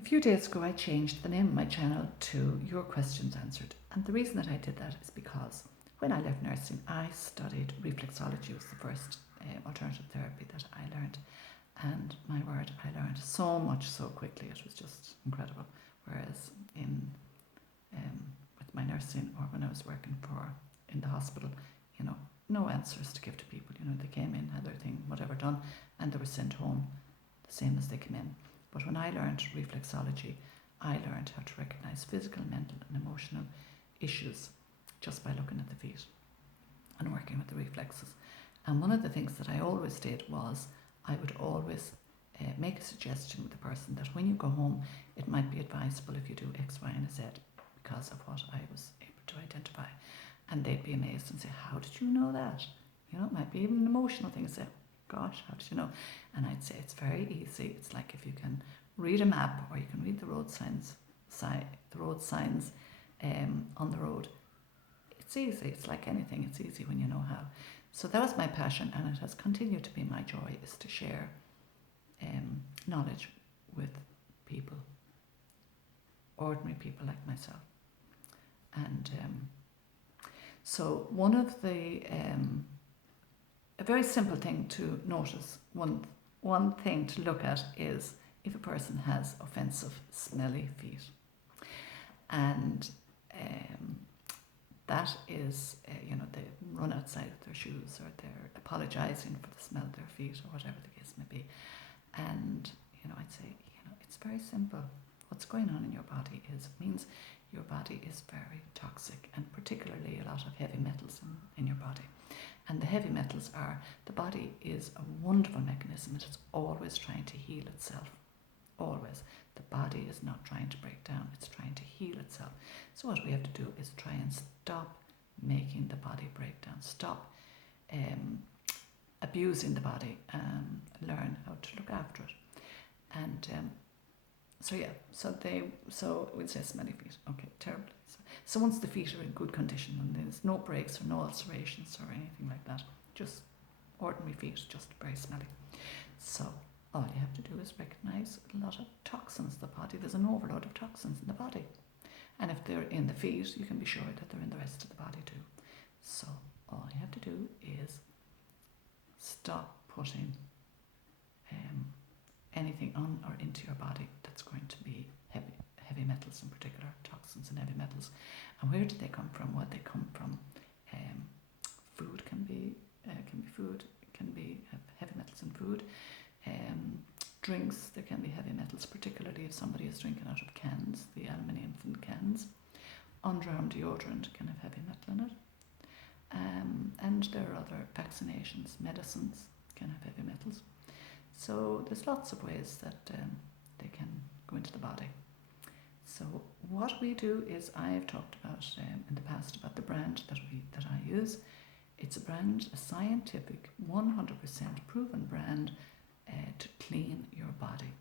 A few days ago I changed the name of my channel to Your Questions Answered, and the reason that I did that is because when I left nursing I studied reflexology. Was the first alternative therapy that I learned, and my word, I learned so much so quickly. It was just incredible. Whereas with my nursing, or when I was working in the hospital, no answers to give to people. They came in, had their thing, whatever done, and they were sent home the same as they came in. But when I learned reflexology, I learned how to recognise physical, mental and emotional issues just by looking at the feet and working with the reflexes. And one of the things that I always did was I would always make a suggestion with the person that when you go home, it might be advisable if you do X, Y and Z because of what I was able to identify. And they'd be amazed and say, how did you know that? It might be even an emotional thing. Say, gosh, how did you know? And I'd say it's very easy. It's like if you can read a map or you can read the road signs on the road. It's easy. It's like anything. It's easy when you know how. So that was my passion, and it has continued to be my joy, is to share knowledge with people, ordinary people like myself. And so one of the a very simple thing to notice, one thing to look at is if a person has offensive, smelly feet. And that is, they run outside with their shoes, or they're apologising for the smell of their feet, or whatever the case may be. And, I'd say, it's very simple. What's going on in your body means your body is very toxic, and particularly a lot of heavy metals in your body. And the heavy metals the body is a wonderful mechanism. It is always trying to heal itself. Always. The body is not trying to break down, it's trying to heal itself. So what we have to do is try and stop making the body break down, stop abusing the body, learn how to look after it. And so we'll say smelly feet. Okay, terrible. So once the feet are in good condition and there's no breaks or no ulcerations or anything like that, just ordinary feet, just very smelly. So all you have to do is recognise a lot of toxins in the body. There's an overload of toxins in the body. And if they're in the feet, you can be sure that they're in the rest of the body too. So all you have to do is stop putting anything on or into your body that's going to be heavy metals, in particular, toxins and heavy metals. And where do they come from? Well, they come from food. Can be food. It can be heavy metals in food. Drinks, there can be heavy metals, particularly if somebody is drinking out of cans, the aluminium from cans. Underarm deodorant can have heavy metal in it. And there are other vaccinations, medicines can have heavy metals. So there's lots of ways that they can go into the body. So what we do is, I've talked about in the past about the brand that I use. It's a brand, a scientific, 100% proven brand to clean your body.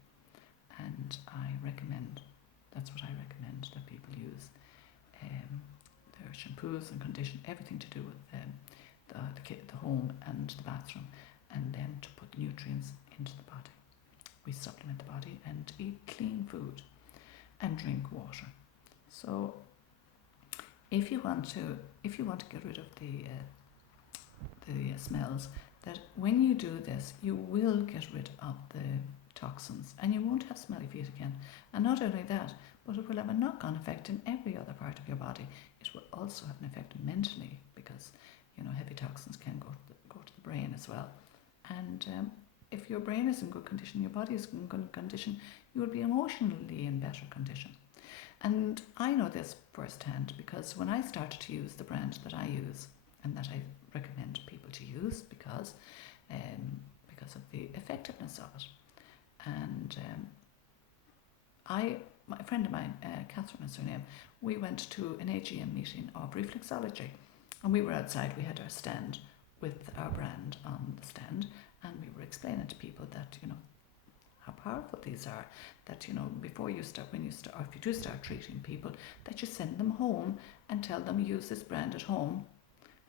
And that's what I recommend that people use. Their shampoos and condition, everything to do with the home and the bathroom, and then to put nutrients into the body. We supplement the body and eat clean food and drink water. So if you want to get rid of the smells, that when you do this, you will get rid of the toxins and you won't have smelly feet again. And not only that, but it will have a knock-on effect in every other part of your body. It will also have an effect mentally, because heavy toxins can go to the brain as well. And if your brain is in good condition, your body is in good condition, you will be emotionally in better condition. And I know this firsthand, because when I started to use the brand that I use and that I recommend people to use, because of the effectiveness of it. And my friend of mine, Catherine is her name, we went to an AGM meeting of reflexology, and we were outside. We had our stand with our brand on the stand, and we were explaining to people that how powerful these are, that before you start, or if you do start treating people, that you send them home and tell them use this brand at home,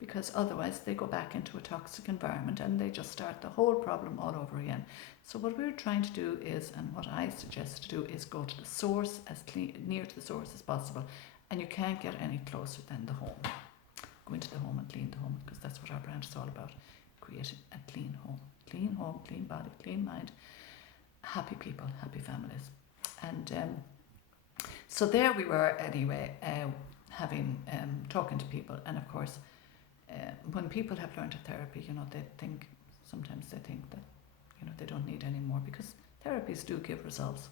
because otherwise they go back into a toxic environment and they just start the whole problem all over again. So what we're trying to do is, and what I suggest to do, is go to the source, as near to the source as possible, and you can't get any closer than the home. Go into the home and clean the home, because that's what our brand is all about, creating a clean home, clean body, clean mind, happy people, happy families. And so there we were anyway, talking to people, and of course, when people have learned a therapy, sometimes they think that, they don't need any more, because therapies do give results,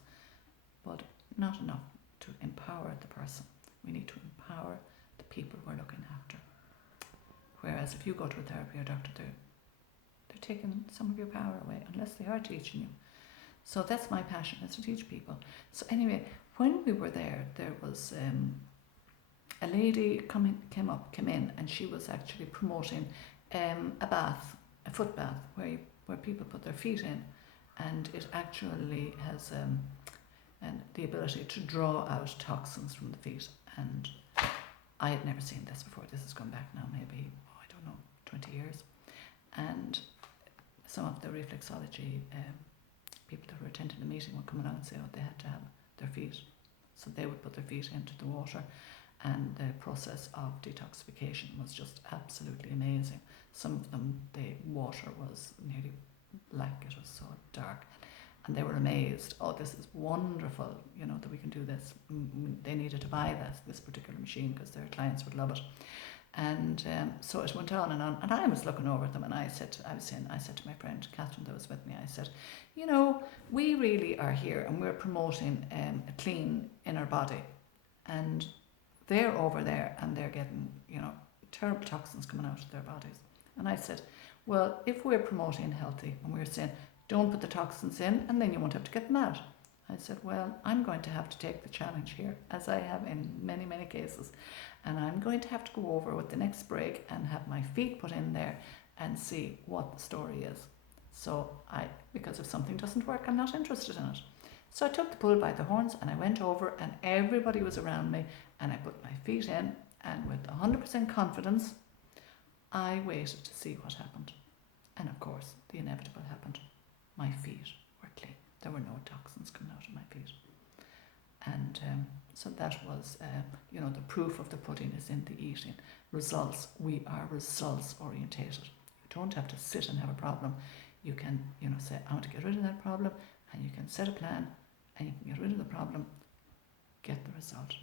but not enough to empower the person. We need to empower the people we're looking after. Whereas if you go to a therapy or doctor, they're taking some of your power away, unless they are teaching you. So that's my passion, is to teach people. So anyway, when we were there was a lady came in, and she was actually promoting a foot bath, where people put their feet in, and it actually has and the ability to draw out toxins from the feet. And I had never seen this before. This has gone back now maybe, 20 years. And some of the reflexology people that were attending the meeting would come along and say, they had to have their feet. So they would put their feet into the water, and the process of detoxification was just absolutely amazing. Some of them, the water was nearly black, it was so dark, and they were amazed. This is wonderful, that we can do this. They needed to buy this particular machine because their clients would love it. And so it went on, and I was looking over at them, and I said to my friend Catherine that was with me, I said, we really are here, and we're promoting a clean inner body, and they're over there, and they're getting, terrible toxins coming out of their bodies. And I said, well, if we're promoting healthy, and we're saying, don't put the toxins in, and then you won't have to get them out. I said, well, I'm going to have to take the challenge here, as I have in many, many cases. And I'm going to have to go over with the next break and have my feet put in there and see what the story is. So because if something doesn't work, I'm not interested in it. So I took the bull by the horns, and I went over, and everybody was around me, and I put my feet in, and with 100% confidence, I waited to see what happened. And of course, the inevitable happened. My feet were clean. There were no toxins coming out of my feet. And so that was, the proof of the pudding is in the eating. Results. We are results orientated. You don't have to sit and have a problem. You can, say, I want to get rid of that problem, and you can set a plan, and you can get rid of the problem, get the result.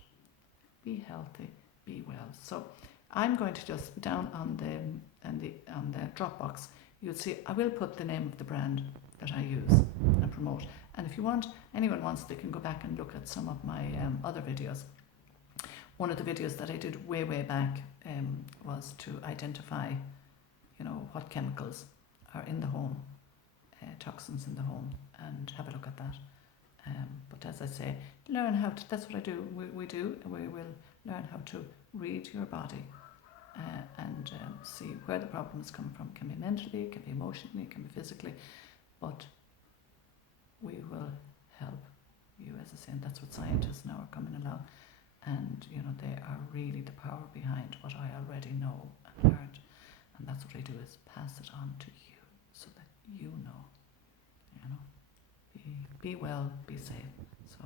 Be healthy, be well. So I'm going to just down on the Dropbox, you'll see I will put the name of the brand that I use and promote. And if anyone wants, they can go back and look at some of my other videos. One of the videos that I did way back was to identify, what chemicals are in the home, toxins in the home, and have a look at that. But as I say, learn how to, that's what I do. We will learn how to read your body and see where the problem is coming from. It can be mentally, it can be emotionally, it can be physically, but we will help you, as I say, and that's what scientists now are coming along, and they are really the power behind what I already know and learned, and that's what I do, is pass it on to you so that be well, be safe. So